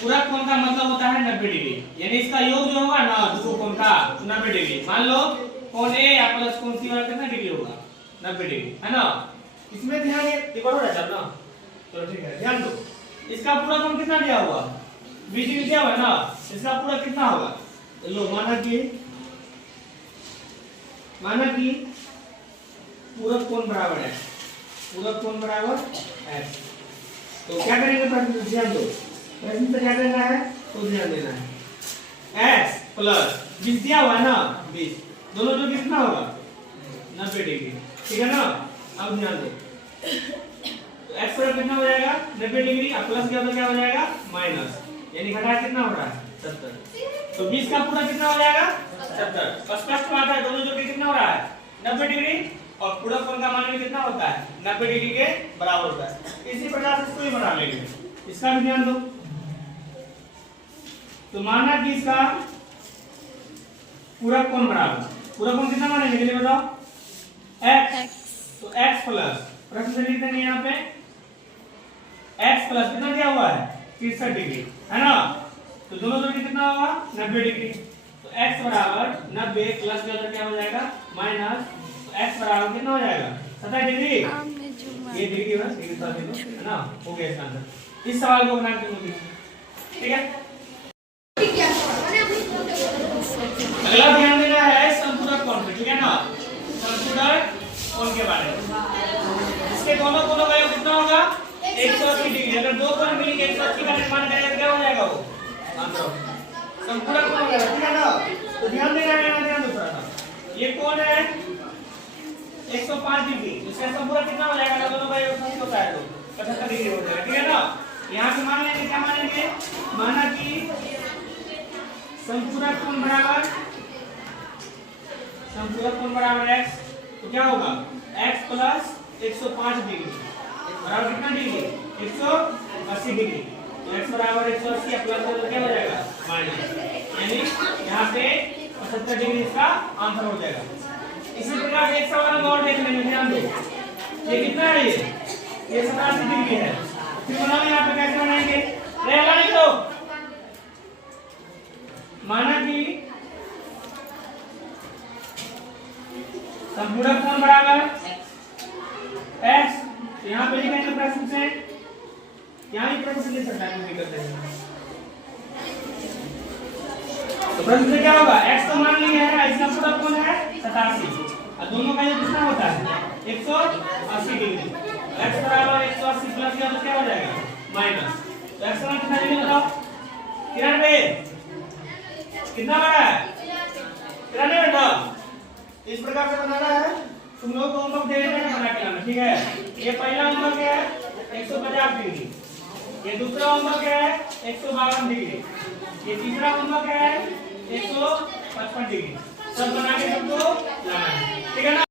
पूरक कोण का मतलब होता है 90 डिग्री, यानी इसका योग जो होगा ना दो कोण का 90 डिग्री। मान लो कोण ए या प्लस कोण सी वाला कितना डिग्री होगा 90 डिग्री, है ना। इसमें ध्यान रिकॉर्ड हो जाता है ना, तो ठीक है ध्यान दो। इसका पूरा कोण कितना दिया हुआ 20 डिग्री दिया हुआ है ना, इसका पूरा कितना होगा। लो माना कि पूरक कोण बराबर है, पूरक कोण बराबर x। तो क्या करेंगे प्रश्न में ध्यान दो, प्रश्न में क्या करना है तो ध्यान देना है। x प्लस 20 दिया हुआ है ना 20, दोनों जो कितना होगा 90 डिग्री, ठीक है ना। अब ध्यान दो तो x पर कितना हो जाएगा 90 डिग्री, अब प्लस किया तो क्या हो जाएगा माइनस, यानी घटा कितना हो रहा है 70। तो 20 का पूरा कितना हो जाएगा 70। स्पष्ट बात है, दोनों जो भी कितना हो रहा है 90 डिग्री, और पूरा कोण का मान भी कितना होता है 90 डिग्री के बराबर होता है। इसी प्रकार से इसको भी बना लेंगे, इसका भी ध्यान दो। तो माना कि इसका पूरा कोण बराबर, पूरा कोण कितना मानेंगे चलिए बताओ x। तो x प्लस प्रश्न से लिख देंगे यहाँ पे x प्लस कितना दिया हुआ है 63 डिग्री, है ना। तो दोनों जोड़ के कितना होगा 90 डिग्री। तो x बराबर 90 प्लस क्या हो जाएगा माइनस, तो x बराबर कितना हो जाएगा 70 डिग्री। ये डिग्री बस है ना, हो गया इसका आंसर। इस सवाल को बना के मुझे ठीक है। अगला ध्यान देना है संपूरक कोण पे, ठीक है ना, संपूरक कोण के बारे में। इसके दोनों कोणों का योग कितना होगा 180 डिग्री। अगर दो कोण मिलके 180 का निर्माण करेंगे क्या हो जाएगा वो आंसर संपूरक कोण हो जाएगा, ठीक है ना। तो ध्यान देना है, ध्यान दो थोड़ा सा। ये कोण है 105 डिग्री, इसका संपूरक कितना हो जाएगा, दोनों का योग 80 होता है तो 75 डिग्री हो जाएगा, ठीक है ना। यहाँ से मान लेंगे, क्या मानेंगे, माना कि संपूरक कोण बराबर x, तो क्या होगा x प्लस 105 डिग्री बराबर कितना डिग्री 180 डिग्री। तो x बराबर 180 प्लस क्या हो जाएगा माइनस, यानी यहाँ पे 75 डिग्री इसका आंसर हो जाएगा। इसी प्रकार एक सवाल हम और देख लेंगे, ध्यान दो। ये कितना है, ये 87 डिग्री है। फिर बनाओ यहाँ पे कैसे बनाएंगे, रहला नहीं तो माना कि संपूरक कोण बराबर x, यहाँ पे लिखेंगे प्रश्न से, यहाँ ही प्रश्न से लिख सकता है, दिक्कत नहीं। तो प्रश्न से क्या होगा x तो मान लिया है, इसका पूरा कोण है 87 और दोनों का योग कितना होता है 180 डिग्री। x बराबर 180 प्लस क्या हो जाएगा माइनस, तो x का कितना डिग्री बताओ 93, कितना बड़ा है 93 बेटा। इस प्रकार से बनाना है, तुम लोग को होमवर्क दे देना बना के लाना, ठीक है। ये पहला होमवर्क है 150 डिग्री, ये दूसरा होमवर्क है 152 डिग्री, ये तीसरा होमवर्क है 155 डिग्री, सब बना के सबको लाना है, ठीक है ना।